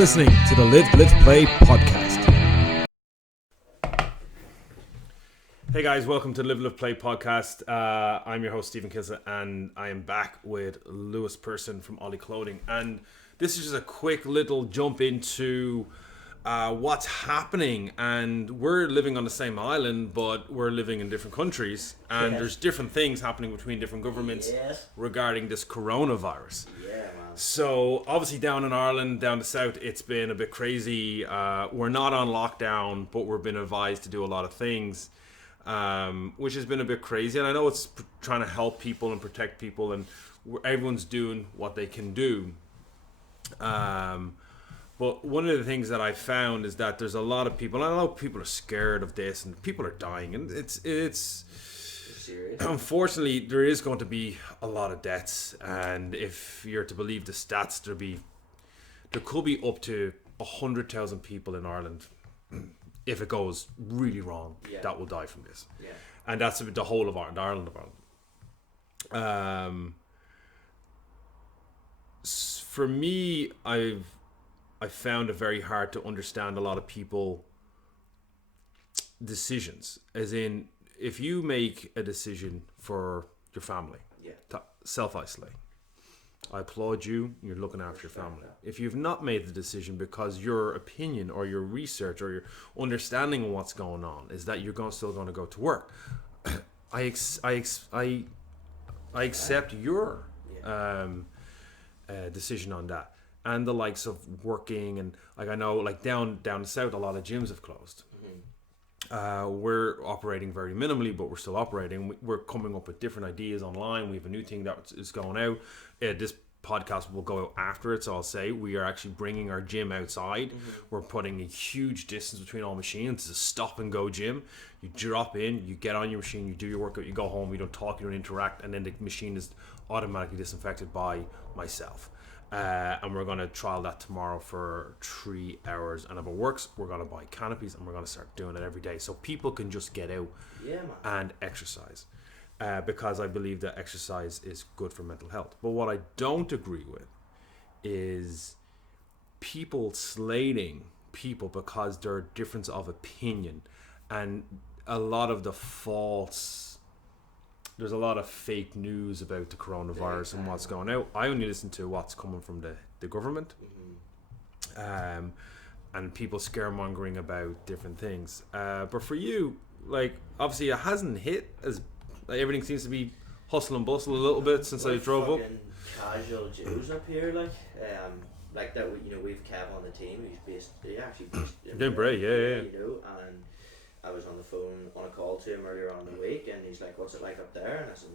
listening to the Live, Live, Play podcast. Hey guys, welcome to the Live, Live, Play podcast. I'm your host, Stephen Kissa, and I am back with Louis Pearson from Oly Clothing. And this is just a quick little jump into what's happening. And we're living on the same island, but we're living in different countries. And there's different things happening between different governments regarding this coronavirus. So obviously down in Ireland, down the south, it's been a bit crazy. We're not on lockdown, but we're being advised to do a lot of things, which has been a bit crazy. And I know it's trying to help people and protect people, and everyone's doing what they can do. But one of the things that I found is that there's a lot of people, and I know people are scared of this, and people are dying, and it's serious. Unfortunately, there is going to be a lot of deaths, and if you're to believe the stats, there could be up to 100,000 people in Ireland, if it goes really wrong, that will die from this. And that's the whole of Ireland, for me, I found it very hard to understand a lot of people decisions, as in, if you make a decision for your family to self-isolate, I applaud you. You're looking after your family. If you've not made the decision because your opinion or your research or your understanding of what's going on is that you're still going to go to work, I accept your decision on that. And the likes of working, and like I know, like down the south, a lot of gyms have closed. We're operating very minimally, but we're still operating. We're coming up with different ideas online. We have a new thing that is going out. This podcast will go out after it, so I'll say we are actually bringing our gym outside. We're putting a huge distance between all machines. It's a stop and go gym. You drop in, you get on your machine, you do your workout, you go home, you don't talk, you don't interact, and then the machine is automatically disinfected by myself. And we're going to trial that tomorrow for 3 hours, and if it works, we're going to buy canopies and we're going to start doing it every day so people can just get out and exercise, because I believe that exercise is good for mental health. But what I don't agree with is people slating people because they're difference of opinion, and a lot of the there's a lot of fake news about the coronavirus and what's going out. I only listen to what's coming from the government, and people scaremongering about different things. But for you, like, obviously it hasn't hit as everything seems to be hustle and bustle a little bit since I drove up. Casual Jews up here, like that. You know, we've Kev on the team. He's actually based in Bray, you know, and I was on the phone on a call to him earlier on the week, and he's like, "What's it like up there?" And I said,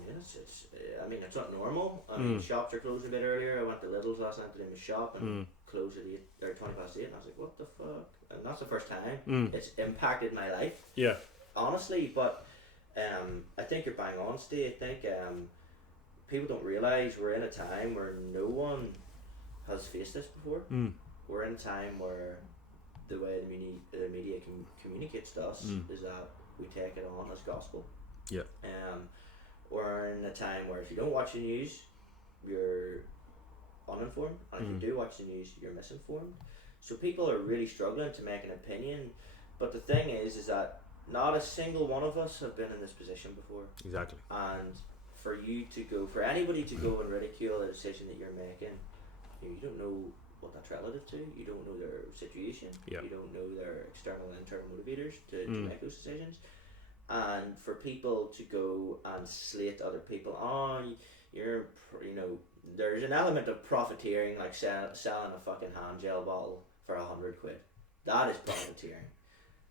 I mean, it's not normal. I mean, shops are closed a bit earlier. I went to Lidl's last night to do my shop, and closed at 8 or 20 past 8, and I was like, "What the fuck?" And that's the first time it's impacted my life. Yeah, honestly, but I think you're bang on, Steve. I think people don't realise we're in a time where no one has faced this before. We're in a time where the way the media communicates to us is that we take it on as gospel. We're in a time where if you don't watch the news, you're uninformed, and if you do watch the news, you're misinformed. So people are really struggling to make an opinion. But the thing is that not a single one of us have been in this position before. Exactly. And for anybody to go and ridicule a decision that you're making, you don't know what that's relative to. You don't know their situation. You don't know their external and internal motivators to make those decisions. And for people to go and slate other people, there's an element of profiteering, like selling a fucking hand gel bottle for £100. That is profiteering.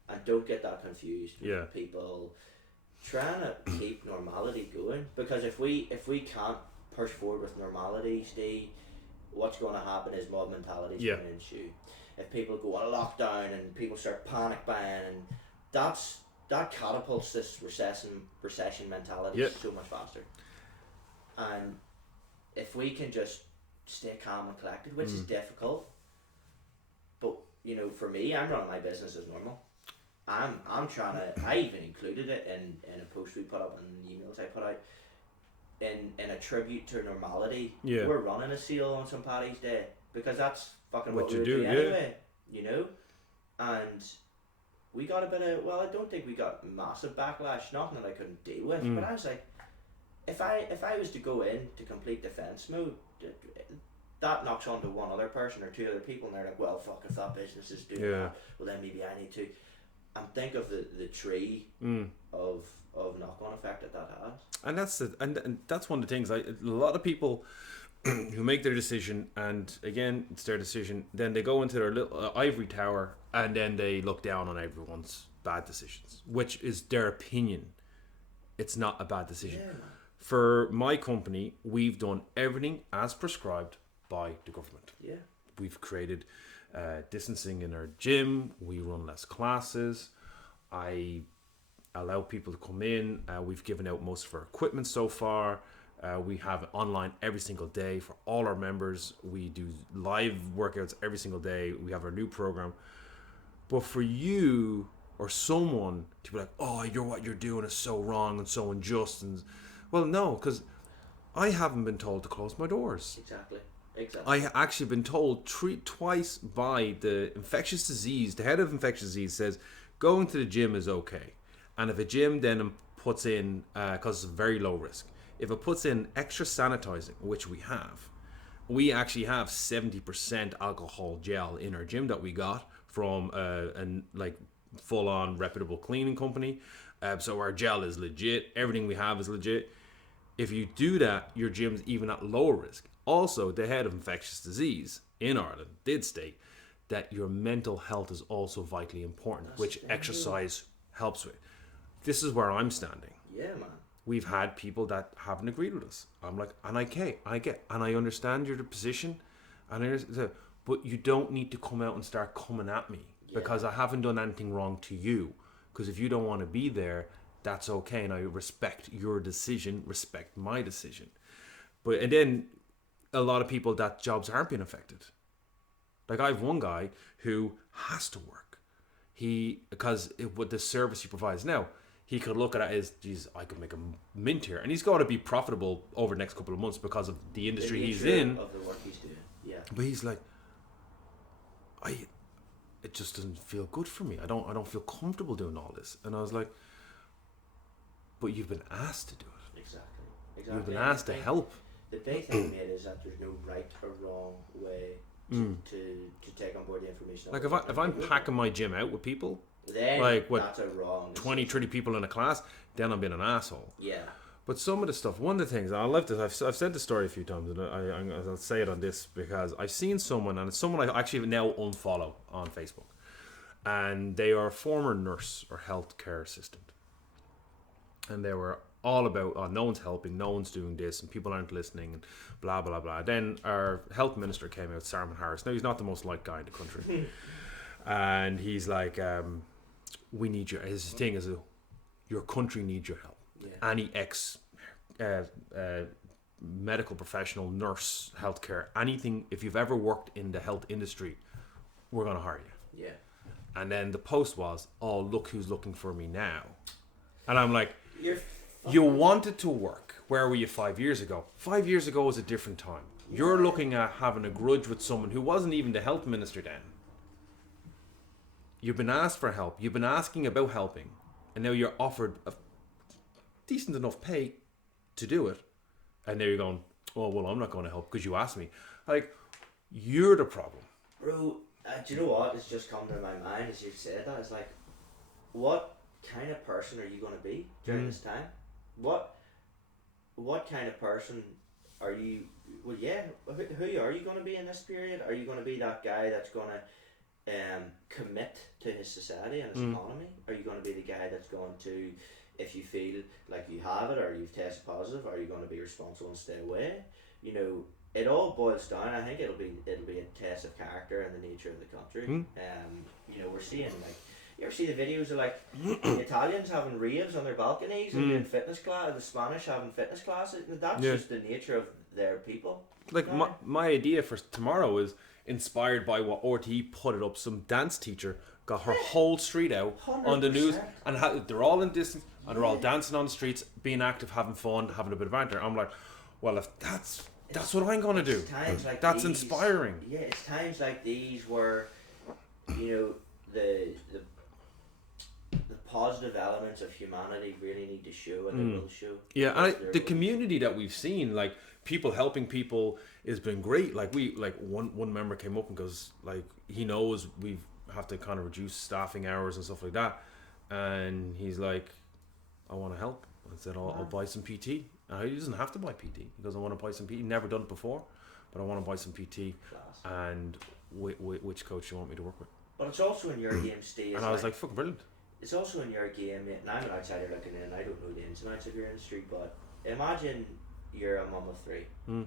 And don't get that confused with people trying to keep normality going. Because if we can't push forward with normality, Steve, what's going to happen is mob mentality is going to ensue. If people go on lockdown and people start panic buying, and that catapults this recession mentality so much faster. And if we can just stay calm and collected, which is difficult, but you know, for me, I'm running my business as normal. I'm trying to. I even included it in a post we put up and emails I put out. In a tribute to normality, we're running a sale on St. Paddy's Day because that's fucking what we were doing anyway, you know? And we got a bit of, well, I don't think we got massive backlash, nothing that I couldn't deal with, but I was like, if I was to go in to complete defense mode, that knocks onto one other person or two other people, and they're like, well, fuck, if that business is doing that, well, then maybe I need to. And think of the tree of knock-on effect that has. And that's one of the things. A lot of people who make their decision, and again, it's their decision, then they go into their little ivory tower, and then they look down on everyone's bad decisions, which is their opinion. It's not a bad decision. Yeah. For my company, we've done everything as prescribed by the government. Yeah. We've created distancing in our gym. We run less classes. I allow people to come in. We've given out most of our equipment so far. We have online every single day for all our members. We do live workouts every single day. We have our new program. But for you or someone to be like, oh, what you're doing is so wrong and so unjust, and well, no, because I haven't been told to close my doors. Exactly. I actually been told twice by the infectious disease. The head of infectious disease says going to the gym is okay, and if a gym then puts in, because it's very low risk, if it puts in extra sanitizing, which we actually have 70% alcohol gel in our gym that we got from like full-on reputable cleaning company. So our gel is legit. Everything we have is legit. If you do that, your gym's even at lower risk. Also, the head of infectious disease in Ireland did state that your mental health is also vitally important, which exercise helps with. This is where I'm standing. Yeah, man. We've had people that haven't agreed with us. I'm like, and I understand your position, but you don't need to come out and start coming at me because I haven't done anything wrong to you. Because if you don't want to be there, that's okay, and I respect your decision, respect my decision. And then a lot of people that jobs aren't being affected. Like I have one guy who has to work. Because with the service he provides now, he could look at it as, geez, I could make a mint here, and he's got to be profitable over the next couple of months because of the industry he's in. Of the work he's doing, yeah. But he's like, it just doesn't feel good for me. I don't feel comfortable doing all this. And I was like, but you've been asked to do it. Exactly. You've been asked to help. The big thing, mate, is that there's no right or wrong way to take on board the information. Like if I'm packing my gym out with people, then like that's a wrong 20, 30 people in a class, then I'm being an asshole. Yeah. But some of the stuff, one of the things, and I love this, I've said the story a few times, and I'll say it on this because I've seen someone, and it's someone I actually now unfollow on Facebook, and they are a former nurse or healthcare assistant, and they were all about, no one's helping, no one's doing this, and people aren't listening, and blah, blah, blah. Then our health minister came out, Simon Harris. Now, he's not the most liked guy in the country. And he's like, we need your, his thing is, your country needs your help. Yeah. Any medical professional, nurse, healthcare, anything, if you've ever worked in the health industry, we're going to hire you. Yeah. And then the post was, oh, look who's looking for me now. And I'm like, you wanted to work. Where were you 5 years ago? 5 years ago was a different time. Yeah. You're looking at having a grudge with someone who wasn't even the health minister then. You've been asked for help. You've been asking about helping. And now you're offered a decent enough pay to do it. And now you're going, oh, well, I'm not going to help because you asked me. Like, you're the problem. Bro, do you know what? It's just come to my mind as you said that. It's like, what kind of person are you going to be during this time? What kind of person are you? Well, yeah, who are you going to be in this period? Are you going to be that guy that's going to commit to his society and his economy? Are you going to be the guy that's going to, if you feel like you have it or you've tested positive, are you going to be responsible and stay away? You know, it all boils down. I think it'll be a test of character and the nature of the country. You know, we're seeing like. You ever see the videos of like the Italians having raves on their balconies and doing fitness class, the Spanish having fitness classes? That's just the nature of their people. Like my idea for tomorrow is inspired by what RTE put it up. Some dance teacher got her whole street out 100%. On the news, and they're all in distance and they're all dancing on the streets, being active, having fun, having a bit of banter. I'm like, well, if that's That's what I'm gonna do. Times like that's these, inspiring. Yeah, it's times like these where, you know, the positive elements of humanity really need to show, and they will show. Yeah, and the community that we've seen, like people helping people, has been great. Like one member came up and goes, like, he knows we have to kind of reduce staffing hours and stuff like that, and he's like, I want to help. I said, I'll buy some PT. And he doesn't have to buy PT. He goes, I want to buy some PT. Never done it before, but I want to buy some PT. Class. And which coach you want me to work with? But it's also in your game, Steve. And I was like, fucking brilliant. It's also in your game, and I'm an outsider looking in. I don't know the ins and outs of your industry, but imagine you're a mum of 3, and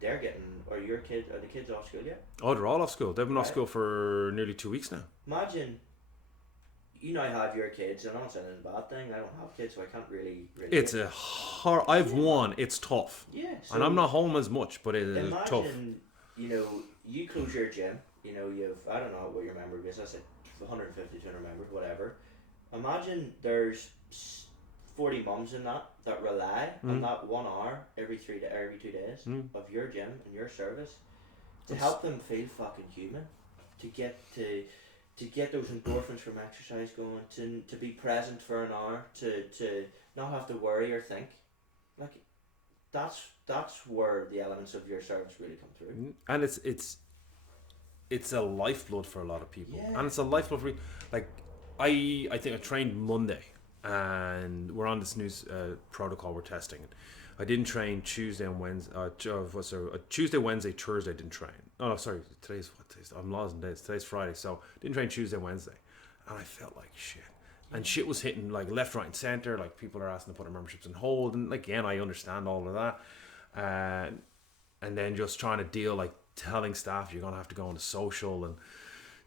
they're getting, or your kid, are the kids off school yet? Oh, they're all off school. They've been off school for nearly 2 weeks now. Imagine you now have your kids, and I'm not saying it's a bad thing. I don't have kids, so I can't really. It's a hard. I've won. It's tough. Yeah. So and I'm not home as much, but it is tough. Imagine, you know, you close your gym. You know, you've, I don't know what your member base is. I said 150, 200 members, whatever. Imagine there's 40 mums in that rely on that 1 hour every 2 days of your gym and your service to help them feel fucking human, to get those endorphins from exercise going, to be present for an hour, to not have to worry or think. Like, that's where the elements of your service really come through. And it's a lifeblood for a lot of people. Yeah. And it's a lifeblood for, like, I think I trained Monday, and we're on this new protocol we're testing. I didn't train Tuesday and Wednesday. Tuesday, Wednesday, Thursday I didn't train. Oh no, sorry. I'm lost in days. Today's Friday, so didn't train Tuesday, Wednesday, and I felt like shit. And shit was hitting like left, right, and center. Like people are asking to put their memberships on hold, and like, again, I understand all of that. And then just trying to deal, like telling staff you're gonna have to go on to social and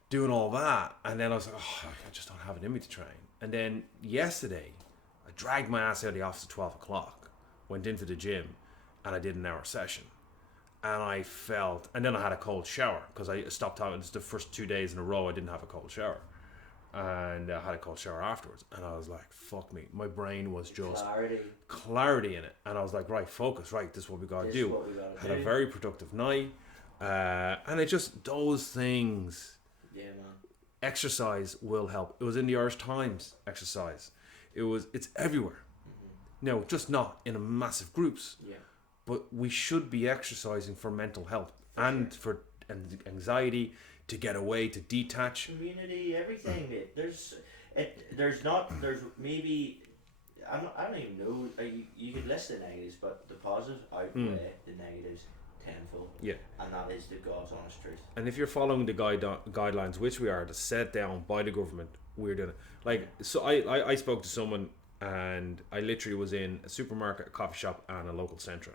doing all that. And then I was like, oh, I just don't have it in me to train. And then yesterday, I dragged my ass out of the office at 12 o'clock, went into the gym, and I did an hour session. And I felt, and then I had a cold shower because I stopped having, it's the first 2 days in a row I didn't have a cold shower. And I had a cold shower afterwards. And I was like, fuck me. My brain was just clarity in it. And I was like, right, focus, right, this is what we got to do. Had a very productive night. And it just, those things. Yeah, man. Exercise will help. It was in the Irish Times, exercise. It's everywhere. No, just not in a massive groups. Yeah. But we should be exercising for mental health for anxiety, to get away, to detach. Community, everything. There's maybe, I don't even know. You could list the negatives, but the positives outweigh the negatives tenfold. Yeah. And that is the God's honest truth. And if you're following the guidelines, which we are, to set down by the government, we're doing it. Like, so I spoke to someone, and I literally was in a supermarket, a coffee shop, and a local Centra.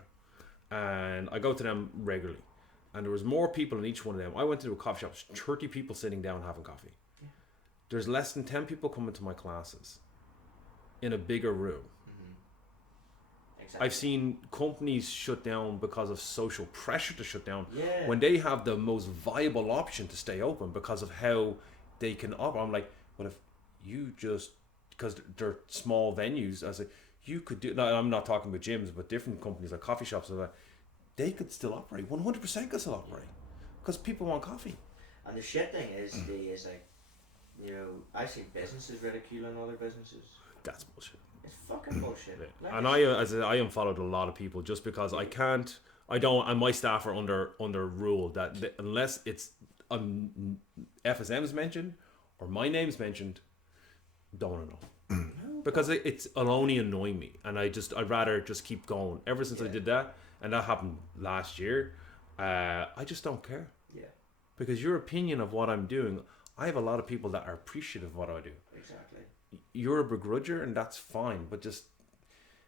And I go to them regularly. And there was more people in each one of them. I went to a coffee shop, 30 people sitting down having coffee. Yeah. There's less than 10 people coming to my classes in a bigger room. Exactly. I've seen companies shut down because of social pressure to shut down when they have the most viable option to stay open because of how they can operate. I'm like, well, if you just, because they're small venues, I was like, you could do, now I'm not talking about gyms, but different companies like coffee shops, they could still operate. 100% could still operate because people want coffee. And the shit thing is like, you know, I've seen businesses ridiculing other businesses. That's bullshit. It's fucking bullshit. Yeah. Like, and I unfollowed a lot of people just because and my staff are under rule that unless it's FSM's mentioned or my name's mentioned, don't want to know. Because it'll only annoy me, and I'd rather just keep going. Ever since I did that, and that happened last year, I just don't care. Yeah. Because your opinion of what I'm doing, I have a lot of people that are appreciative of what I do. Exactly. You're a begrudger, and that's fine, but just.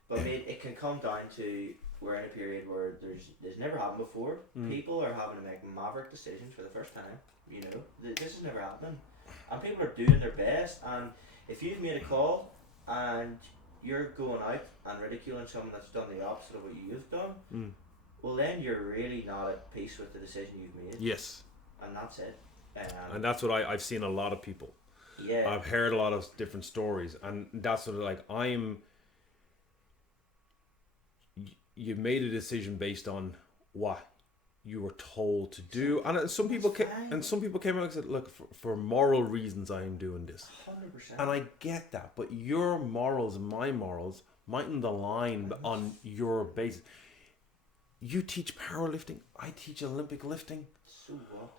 But I mean, it can come down to we're in a period where there's never happened before. People are having to make maverick decisions for the first time. You know, this is never happening, and people are doing their best. And if you've made a call and you're going out and ridiculing someone that's done the opposite of what you've done, well then you're really not at peace with the decision you've made. Yes. And that's it. And that's what I've seen a lot of people. Yeah. I've heard a lot of different stories, and that's sort of like, you made a decision based on what you were told to do. And some people came out and said, look, for moral reasons I am doing this. 100%. And I get that, but your morals and my morals mightn't align on your basis. You teach powerlifting, I teach Olympic lifting. So what?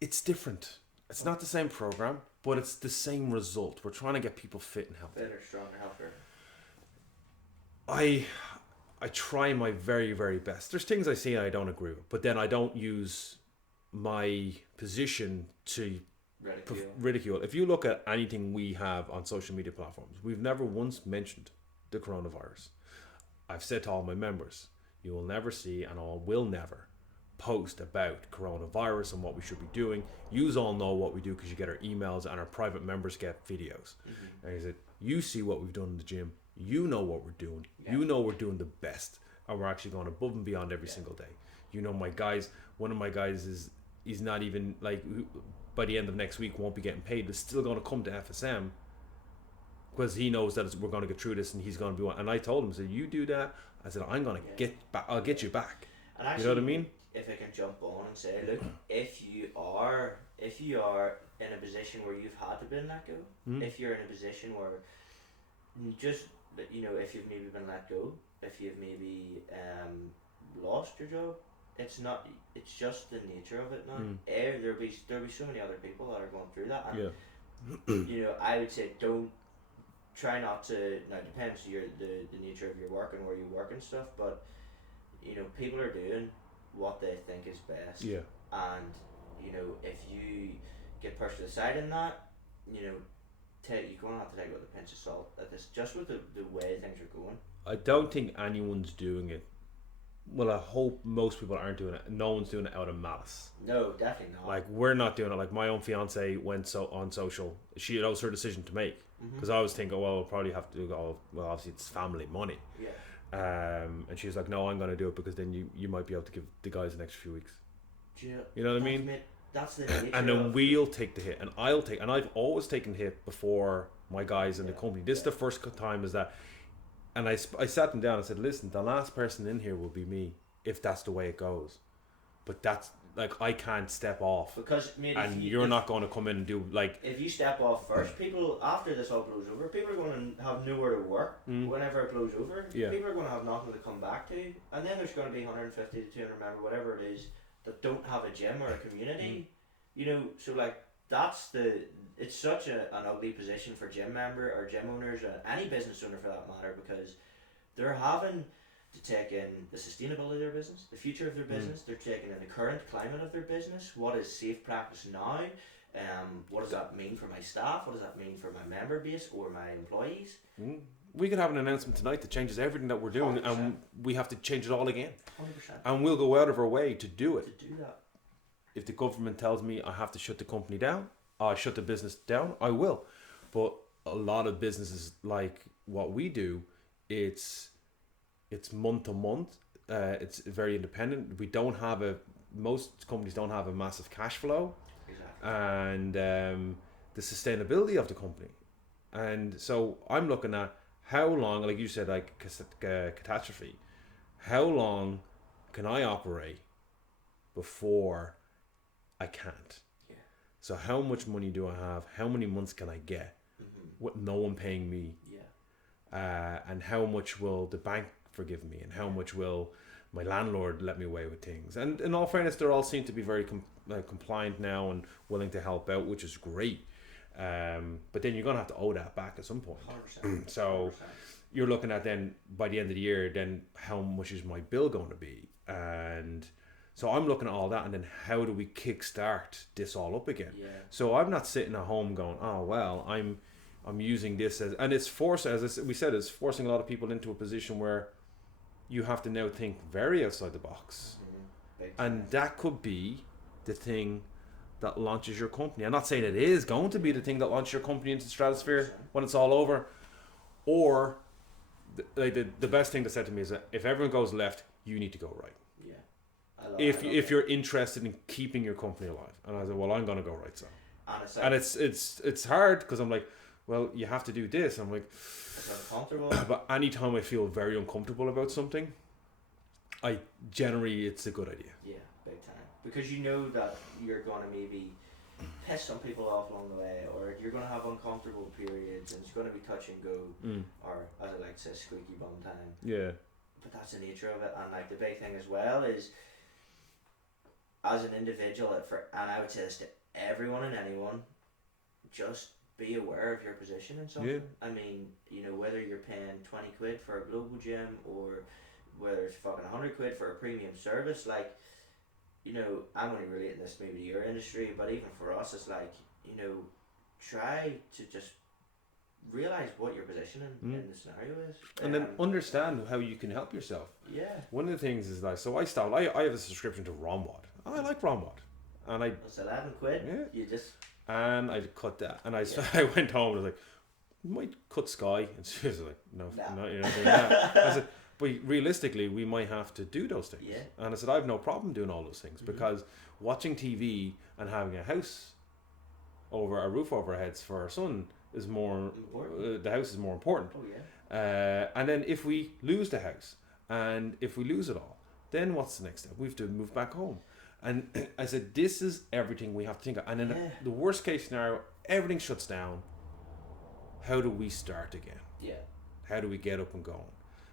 It's different. It's not the same program, but it's the same result. We're trying to get people fit and healthy. Better, stronger, healthier. I try my very, very best. There's things I see and I don't agree with, but then I don't use my position to ridicule. If you look at anything we have on social media platforms, we've never once mentioned the coronavirus. I've said to all my members, you will never see, and I will never post about coronavirus and what we should be doing. You all know what we do because you get our emails, and our private members get videos. Mm-hmm. And he said, you see what we've done in the gym. You know what we're doing. Yeah. You know we're doing the best, and we're actually going above and beyond every single day. You know, my guys, one of my guys he's not even, like, by the end of next week won't be getting paid, but still going to come to FSM because he knows that we're going to get through this, and he's going to be one. And I told him, I said, you do that. I said, I'm going to get back. I'll get you back. And actually, you know what I mean? If I can jump on and say, look, if you are in a position where you've had to been let go, if you're in a position where if you've maybe been let go, if you've maybe lost your job, it's just the nature of it now. There'll be so many other people that are going through that, and I would say try not to. Now it depends the nature of your work and where you work and stuff, but people are doing what they think is best. Yeah. And if you get pushed aside in that, you're going to have to take it with a pinch of salt at this, just with the way things are going. I don't think anyone's doing it. Well, I hope most people aren't doing it. No one's doing it out of malice. No, definitely not. Like, we're not doing it. Like, my own fiance went on social. That was her decision to make. Because I was thinking, well, we'll probably have to do all. Well, obviously it's family money. Yeah. And she was like, no, I'm going to do it because then you might be able to give the guys an extra few weeks. Yeah. You know what I mean? That's the nature. And then we'll take the hit, and I've always taken the hit before my guys in the company. This is the first time is that, and I sat them down and said, listen, the last person in here will be me if that's the way it goes, but that's like, I can't step off because and you're not going to come in and do, like, if you step off first, people after this all blows over, people are going to have nowhere to work whenever it blows over. People are going to have nothing to come back to, and then there's going to be 150 to 200 members, whatever it is, that don't have a gym or a community. So like it's such an ugly position for gym member or gym owners or any business owner for that matter, because they're having to take in the sustainability of their business, the future of their business. They're taking in the current climate of their business. What is safe practice now? What does that mean for my staff? What does that mean for my member base or my employees? We could have an announcement tonight that changes everything that we're doing, 100%. And we have to change it all again. 100%. And we'll go out of our way to do it. To do that. If the government tells me I have to shut the company down, shut the business down, I will. But a lot of businesses like what we do, it's month to month. It's very independent. Most companies don't have a massive cash flow. Exactly. And the sustainability of the company. And so I'm looking at how long, like you said, like catastrophe, how long can I operate before I can't? Yeah. So how much money do I have? How many months can I get with no one paying me? Yeah. And how much will the bank forgive me? And how much will my landlord let me away with things? And in all fairness, they all seem to be very compliant now and willing to help out, which is great. But then you're going to have to owe that back at some point. 100%. So 100%. You're looking at then by the end of the year, then how much is my bill going to be? And so I'm looking at all that, and then how do we kickstart this all up again? Yeah. So I'm not sitting at home going, oh well, I'm using this as, and it's we said, it's forcing a lot of people into a position where you have to now think very outside the box, and that could be the thing that launches your company. I'm not saying it is going to be the thing that launches your company into the stratosphere when it's all over, or the best thing that said to me is that if everyone goes left, you need to go right. Yeah. If you're interested in keeping your company alive. And I said, well, I'm going to go right. So, and it's hard because I'm like, well, you have to do this. I'm like, it's uncomfortable. But anytime I feel very uncomfortable about something, Generally it's a good idea. Yeah, big time. Because you know that you're going to maybe piss some people off along the way, or you're going to have uncomfortable periods, and it's going to be touch and go, or as I like to say, squeaky bum time. Yeah. But that's the nature of it, and like the big thing as well is, as an individual, and I would say this to everyone and anyone, just be aware of your position in something. Yeah. I mean, you know, whether you're paying 20 quid for a global gym or whether it's fucking 100 quid for a premium service, like, you know, I'm only relating this maybe to your industry, but even for us, it's like, you know, try to just realize what your position in the scenario is. And then understand how you can help yourself. Yeah. One of the things is like, so I have a subscription to Romwad. I like Romwad. And it's 11 quid. Yeah. You just... And I cut that. And I went home and I was like, you might cut Sky. And she was like, no, you're not doing that. I said, but realistically, we might have to do those things. Yeah. And I said, I have no problem doing all those things because watching TV and having a house a roof over our heads for our son is more important. The house is more important. Oh yeah. And then if we lose the house and if we lose it all, then what's the next step? We have to move back home. And I said, this is everything we have to think of. And in the worst case scenario, everything shuts down. How do we start again? Yeah. How do we get up and going?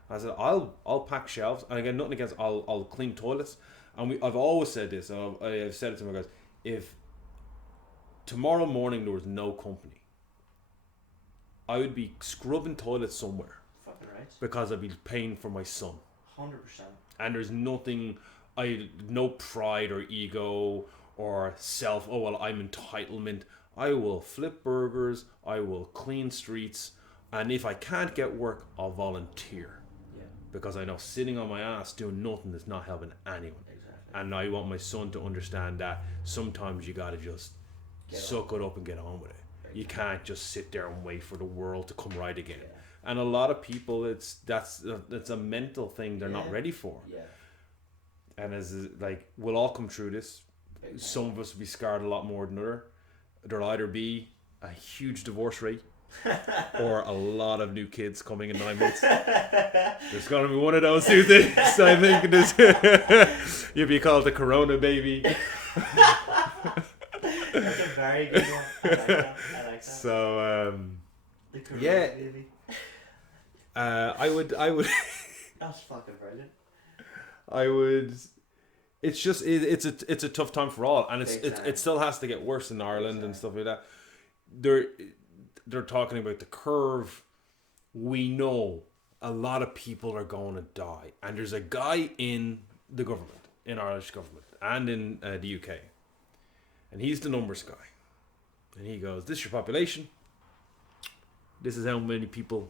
I said, I'll pack shelves, and again, nothing against. I'll clean toilets, and I've always said this, and I've said it to my guys. If tomorrow morning there was no company, I would be scrubbing toilets somewhere. Fucking right. Because I'd be paying for my son. 100%. And there's nothing, no pride or ego or self. Oh well, I'm entitlement. I will flip burgers. I will clean streets, and if I can't get work, I'll volunteer. Because I know sitting on my ass doing nothing is not helping anyone. Exactly. And I want my son to understand that sometimes you gotta just suck it up and get on with it. Right. You can't just sit there and wait for the world to come right again. Yeah. And a lot of people, it's a mental thing they're not ready for. Yeah. And we'll all come through this. Some of us will be scarred a lot more than others. There'll either be a huge divorce rate or a lot of new kids coming in 9 months. There's gonna be one of those two things. I think you'll be called the Corona baby. That's a very good one. I like that. So the Corona baby. I would. That's fucking brilliant. I would. It's just it's a tough time for all, and it still has to get worse in Ireland and stuff like that. They're talking about the curve. We know a lot of people are going to die. And there's a guy in the government, in Irish government, and in the UK. And he's the numbers guy. And he goes, this is your population. This is how many people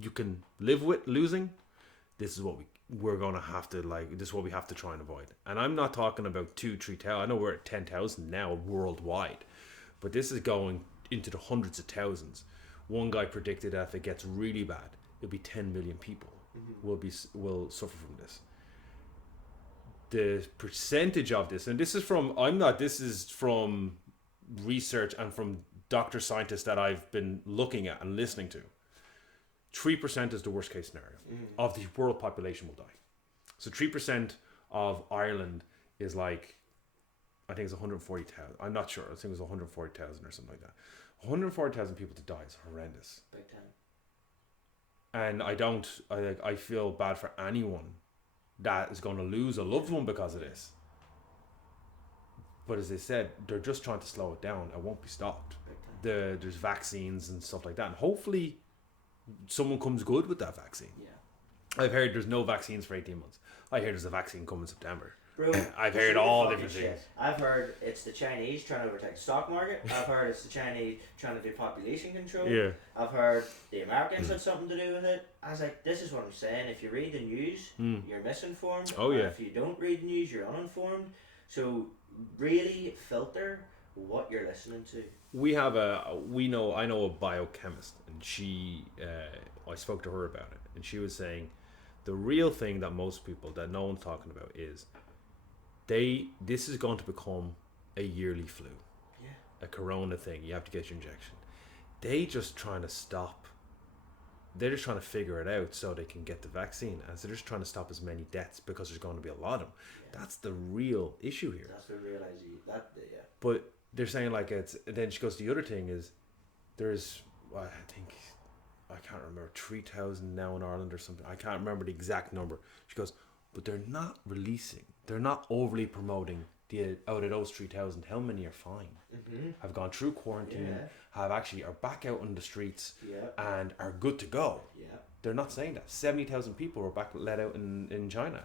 you can live with losing. This is what we're going to have to, this is what we have to try and avoid. And I'm not talking about 2,000-3,000. I know we're at 10,000 now worldwide. But this is going into the hundreds of thousands. One guy predicted that if it gets really bad, it'll be 10 million people will suffer from this. The percentage of this, and this is from research and from doctor scientists that I've been looking at and listening to. 3% is the worst case scenario of the world population will die. So 3% of Ireland is I think it's 140,000. I'm not sure. I think it was 140,000 or something like that. 140,000 people to die is horrendous. Big time. And I feel bad for anyone that is going to lose a loved one because of this. But as they said, they're just trying to slow it down. It won't be stopped. There's vaccines and stuff like that. And hopefully someone comes good with that vaccine. Yeah. I've heard there's no vaccines for 18 months. I hear there's a vaccine coming in September. Bro, I've heard all different shit. things. I've heard it's the Chinese trying to overtake the stock market. I've heard it's the Chinese trying to do population control. Yeah. I've heard the Americans had something to do with it. I was like, this is what I'm saying. If you read the news, you're misinformed. Oh yeah. If you don't read the news, you're uninformed. So really filter what you're listening to. I know a biochemist, and she I spoke to her about it, and she was saying the real thing that most people, that no one's talking about, is this is going to become a yearly flu. Yeah. A corona thing. You have to get your injection. They just trying to stop they're just trying to figure it out so they can get the vaccine, and so they're just trying to stop as many deaths because there's going to be a lot of them. Yeah. That's the real issue here. That's the real idea. Yeah. But they're saying like it's. Then she goes, the other thing is, there's I think I can't remember 3,000 now in Ireland or something. I can't remember the exact number. She goes, but they're not releasing. They're not overly promoting the out of those 3,000. How many are fine? Have gone through quarantine. Have actually are back out on the streets and are good to go. They're not saying that. 70,000 people were back let out in China.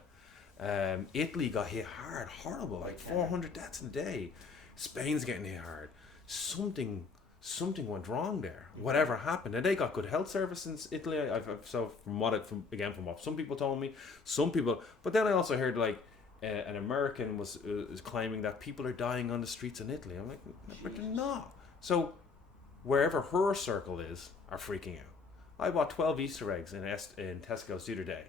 Italy got hit hard, horrible, like 400 deaths in a day. Spain's getting hit hard. Something went wrong there. Whatever happened, and they got good health service in Italy. So from what some people told me, but then I also heard like an American was claiming that people are dying on the streets in Italy. I'm like, but they're not. So wherever her circle is, are freaking out. I bought 12 Easter eggs in Tesco's the other day,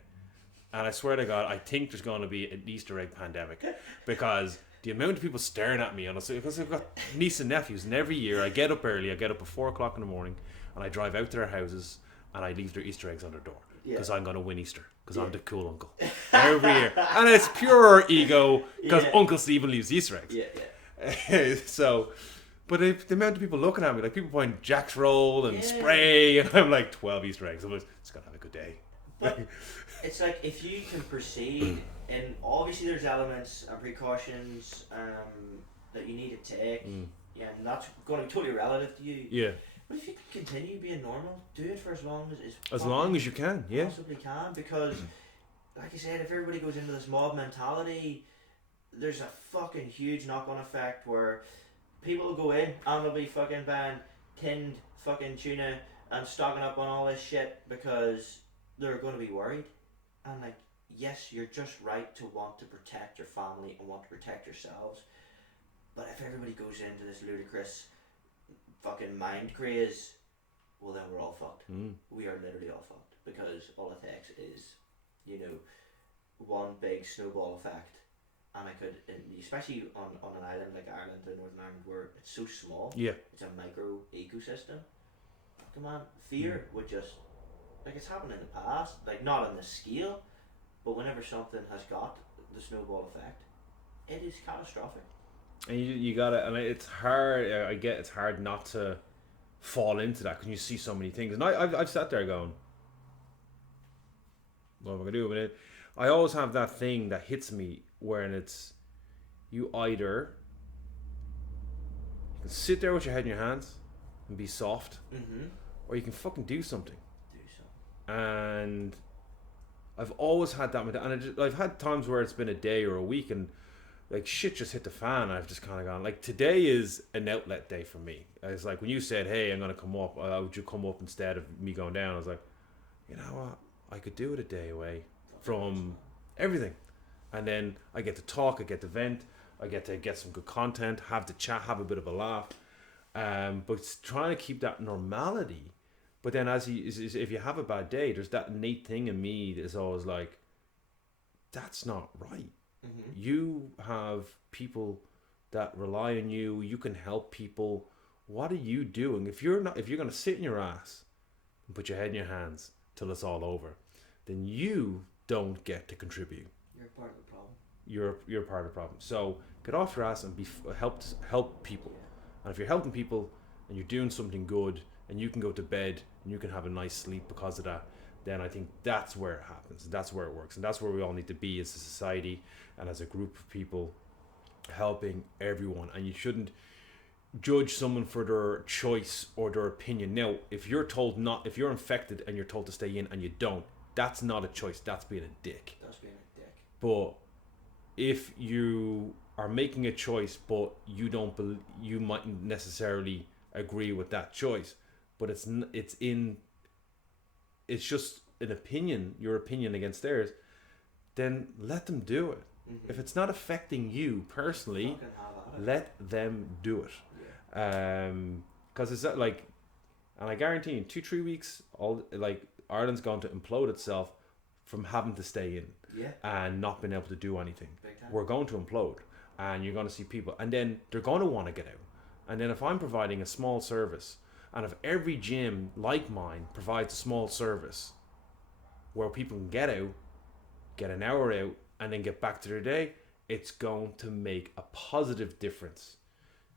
and I swear to God, I think there's going to be an Easter egg pandemic because the amount of people staring at me, honestly, because I've got niece and nephews, and every year I get up early. I get up at 4:00 in the morning, and I drive out to their houses, and I leave their Easter eggs on their door because I'm going to win Easter because I'm the cool uncle every year, and it's pure ego because Uncle Stephen leaves Easter eggs. So. But the amount of people looking at me, like people buying Jack's Roll and spray, and I'm like 12 Easter eggs. I'm like, it's gonna have a good day. But it's like if you can proceed, and obviously there's elements and precautions that you need to take, and that's going to be totally relative to you. Yeah. But if you can continue being normal, do it for as long as you can. Yeah. Possibly can, because, like I said, if everybody goes into this mob mentality, there's a fucking huge knock-on effect where people will go in and they'll be fucking buying tinned fucking tuna and stocking up on all this shit because they're going to be worried. And like, yes, you're just right to want to protect your family and want to protect yourselves. But if everybody goes into this ludicrous fucking mind craze, well then we're all fucked. We are literally all fucked because all it takes is, one big snowball effect. And especially on an island like Ireland or Northern Ireland where it's so small, it's a micro ecosystem. Come on, fear would just, like it's happened in the past, like not on this scale, but whenever something has got the snowball effect, it is catastrophic. And you gotta, and it's hard, I get it's hard not to fall into that because you see so many things. And I've sat there going, what am I gonna do with it? I always have that thing that hits me where it's you either can sit there with your head in your hands and be soft, or you can fucking do something. And I've always had that, and I've had times where it's been a day or a week and like shit just hit the fan, and I've just kind of gone like, today is an outlet day for me. It's like when you said, hey, I'm gonna come up, would you come up instead of me going down? I was like, you know what, I could do it a day away from everything. And then I get to talk, I get to vent, I get to get some good content, have the chat, have a bit of a laugh. But it's trying to keep that normality. But then if you have a bad day, there's that innate thing in me that's always like, that's not right. You have people that rely on you, you can help people. What are you doing? If you're going to sit in your ass and put your head in your hands till it's all over, then you don't get to contribute. You're part of the problem. You're part of the problem. So get off your ass and help people. And if you're helping people and you're doing something good and you can go to bed and you can have a nice sleep because of that, then I think that's where it happens. That's where it works. And that's where we all need to be as a society and as a group of people, helping everyone. And you shouldn't judge someone for their choice or their opinion. Now, if you're infected and you're told to stay in and you don't, that's not a choice. That's being a dick. But if you are making a choice, but you mightn't necessarily agree with that choice, but it's just an opinion, your opinion against theirs, then let them do it. If it's not affecting you personally, let them do it. Because it's like, and I guarantee in 2-3 weeks, Ireland's going to implode itself from having to stay in and not being able to do anything. We're going to implode, and you're going to see people, and then they're going to want to get out. And then if I'm providing a small service, And if every gym like mine provides a small service where people can get out, get an hour out, and then get back to their day, it's going to make a positive difference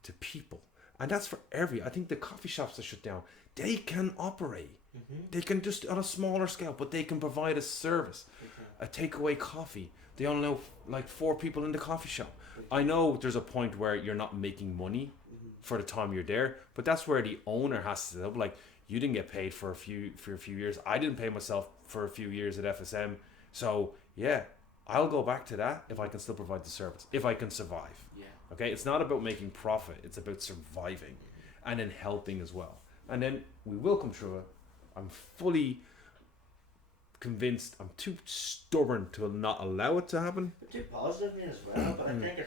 to people. And that's for I think the coffee shops that shut down, they can operate. They can just on a smaller scale, but they can provide a service. A takeaway coffee. They only know like 4 people in the coffee shop. I know there's a point where you're not making money for the time you're there, but that's where the owner has to like, you didn't get paid for a few years. I didn't pay myself for a few years at FSM. So yeah, I'll go back to that if I can still provide the service, if I can survive. Yeah. Okay, it's not about making profit, it's about surviving and then helping as well. And then we will come through it. I'm fully convinced. I'm too stubborn to not allow it to happen. But too positive in it as well. But I think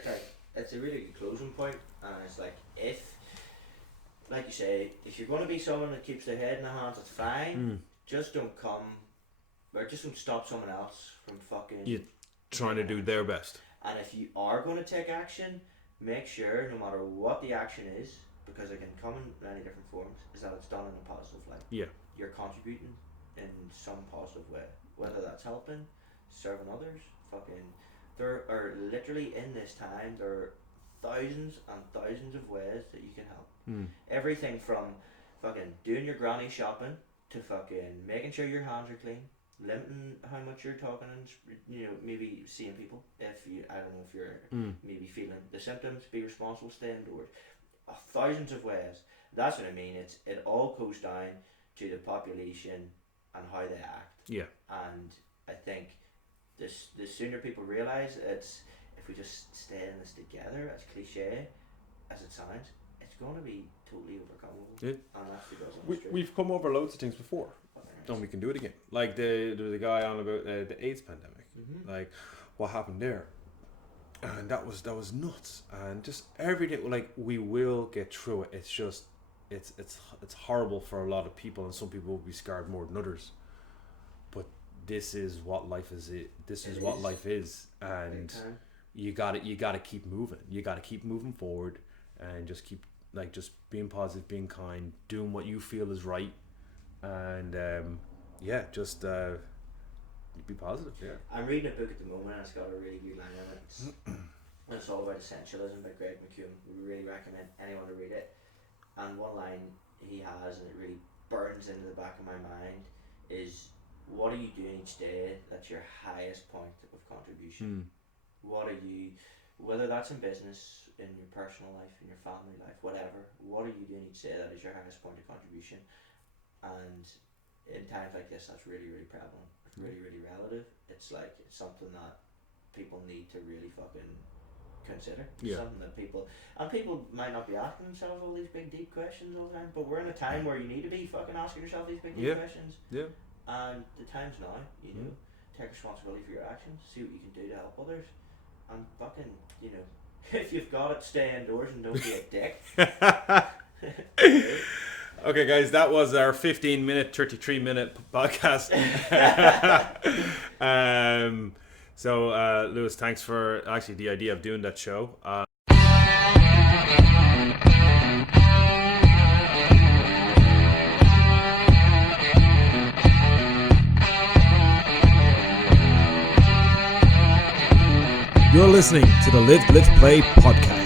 it's a really good closing point, and it's like, if, like you say, if you're going to be someone that keeps their head in the hands, it's fine. Just don't just don't stop someone else from fucking trying to do their best. And if you are going to take action, make sure, no matter what the action is, because it can come in many different forms, is that it's done in a positive light. Yeah. You're contributing in some positive way, whether that's helping, serving others. There are literally, in this time, there are thousands and thousands of ways that you can help. Everything from fucking doing your granny shopping to fucking making sure your hands are clean, limiting how much you're talking, and maybe seeing people. If you, I don't know if you're maybe feeling the symptoms, be responsible, stay indoors. Thousands of ways. That's what I mean. It all goes down to the population and how they act. Yeah. And I think the sooner people realise it's, if we just stay in this together, as cliche as it sounds, it's going to be totally overcomable. Yeah. And that's because we've come over loads of things before, and we can do it again. Like there was a guy on about the AIDS pandemic. Like what happened there, and that was nuts. And just everything, like, we will get through it. It's just it's horrible for a lot of people, and some people will be scarred more than others. But this is what life is. This is what life is, and you got to keep moving. You got to keep moving forward, and just keep just being positive, being kind, doing what you feel is right, and just be positive. Yeah. I'm reading a book at the moment, and it's got a really good line in it. It's all about essentialism by Greg McKeown. We really recommend anyone to read it. And one line he has, and it really burns into the back of my mind, is, what are you doing each day that's your highest point of contribution? What are you, whether that's in business, in your personal life, in your family life, whatever, what are you doing each day that is your highest point of contribution? And in times like this, that's really, really prevalent. It's really, really relative. It's something that people need to really fucking consider. Something that people might not be asking themselves all these big deep questions all the time, but we're in a time where you need to be fucking asking yourself these big deep questions. And the time's now. Take responsibility for your actions, see what you can do to help others, and fucking if you've got it, stay indoors and don't be a dick. Okay, guys, that was our 33-minute podcast. So, Louis, thanks for actually the idea of doing that show. You're listening to the Live, Live, Play podcast.